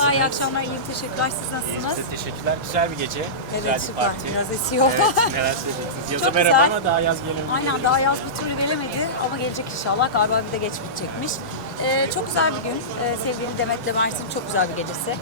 akşamlar, iyiyim. Teşekkürler. Siz nasılsınız? Size teşekkürler. Güzel bir gece. Evet, güzel bir süper. parti. Biraz esiyor. Evet, neler söyleyeceksiniz? Yaza Çok merhaba güzel. ama daha yaz gelemedi. Aynen daha yaz bir türlü gelemedi ama gelecek inşallah. Galiba bir de geç bitecekmiş. Ee, çok güzel bir gün. Ee, sevgili Demet'le Mert'in çok güzel bir gecesi.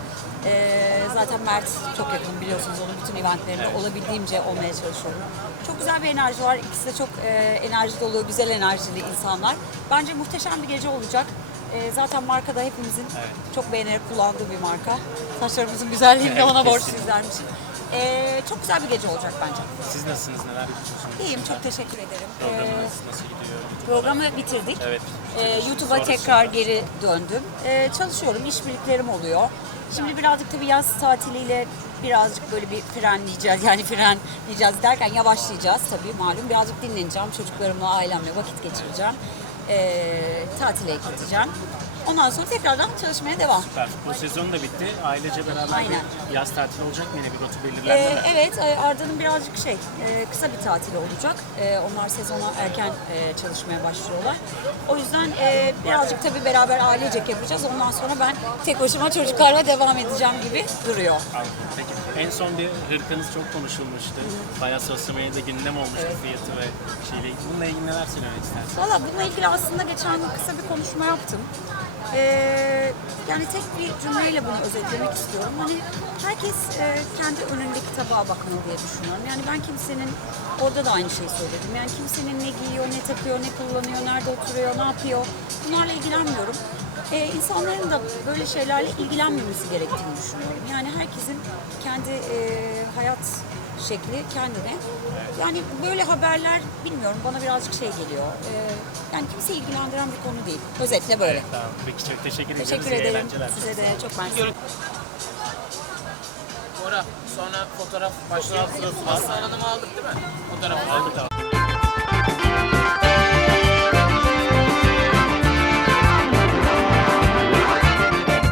Ee, zaten Mert çok yakın biliyorsunuz onun bütün eventlerinde Evet. olabildiğimce olmaya çalışıyorum. Çok güzel bir enerji var. İkisi de çok e, enerji dolu, güzel enerjili insanlar. Bence muhteşem bir gece olacak. Ee, zaten marka da hepimizin çok beğenerek kullandığı bir marka. Saçlarımızın güzelliğini de Evet, ona borç kesin. izlermişim. Ee, çok güzel bir gece olacak bence. Siz nasılsınız? Neler yapıyorsunuz? İyiyim, çok teşekkür ederim. Ee, Programınız nasıl gidiyor? Programı bitirdik. Evet. Ee, YouTube'a tekrar geri döndüm. Ee, çalışıyorum, işbirliklerim oluyor. Şimdi birazcık tabii yaz tatiliyle birazcık böyle bir frenleyeceğiz. Yani frenleyeceğiz derken yavaşlayacağız tabii malum. Birazcık dinleneceğim. Çocuklarımla, ailemle vakit geçireceğim. Ee, tatile gideceğim. Ondan sonra tekrardan çalışmaya devam. Süper. Futbol sezonu da bitti. Ailece beraber Aynen. bir yaz tatili olacak mı? Yine bir rota Ee, belirlendi mi? evet, e, Arda'nın birazcık şey, e, kısa bir tatili olacak. E, onlar sezona erken e, çalışmaya başlıyorlar. O yüzden e, birazcık tabii beraber ailecek yapacağız. Ondan sonra ben tek başıma çocuklarla devam edeceğim gibi duruyor. Anladım. Peki. En son bir hırkanız çok konuşulmuştu. Bayağı sosyal medyada gündem olmuştu fiyatı ve. Bununla ilgili neler söylemek istersiniz? Valla bununla ilgili aslında geçen kısa bir konuşma yaptım. Ee, yani tek bir cümleyle bunu özetlemek istiyorum. Hani herkes e, kendi önündeki tabağa bakmalı diye düşünüyorum. Yani ben kimsenin, orada da aynı şeyi söyledim. Yani kimsenin ne giyiyor, ne takıyor, ne kullanıyor, nerede oturuyor, ne yapıyor bunlarla ilgilenmiyorum. Ee, insanların da böyle şeylerle ilgilenmemesi gerektiğini düşünüyorum. Yani herkesin kendi e, hayat şekli kendine. Yani böyle haberler bilmiyorum bana birazcık şey geliyor. Ee, yani kimseyi ilgilendiren bir konu değil. Özetle böyle. Tamam. Peki çok teşekkür ederiz. Teşekkür ederim. Size de çok mersi. Bora sonra fotoğraf başlığı Aslan Hanım'ı aldık değil mi? Fotoğrafı Aldık.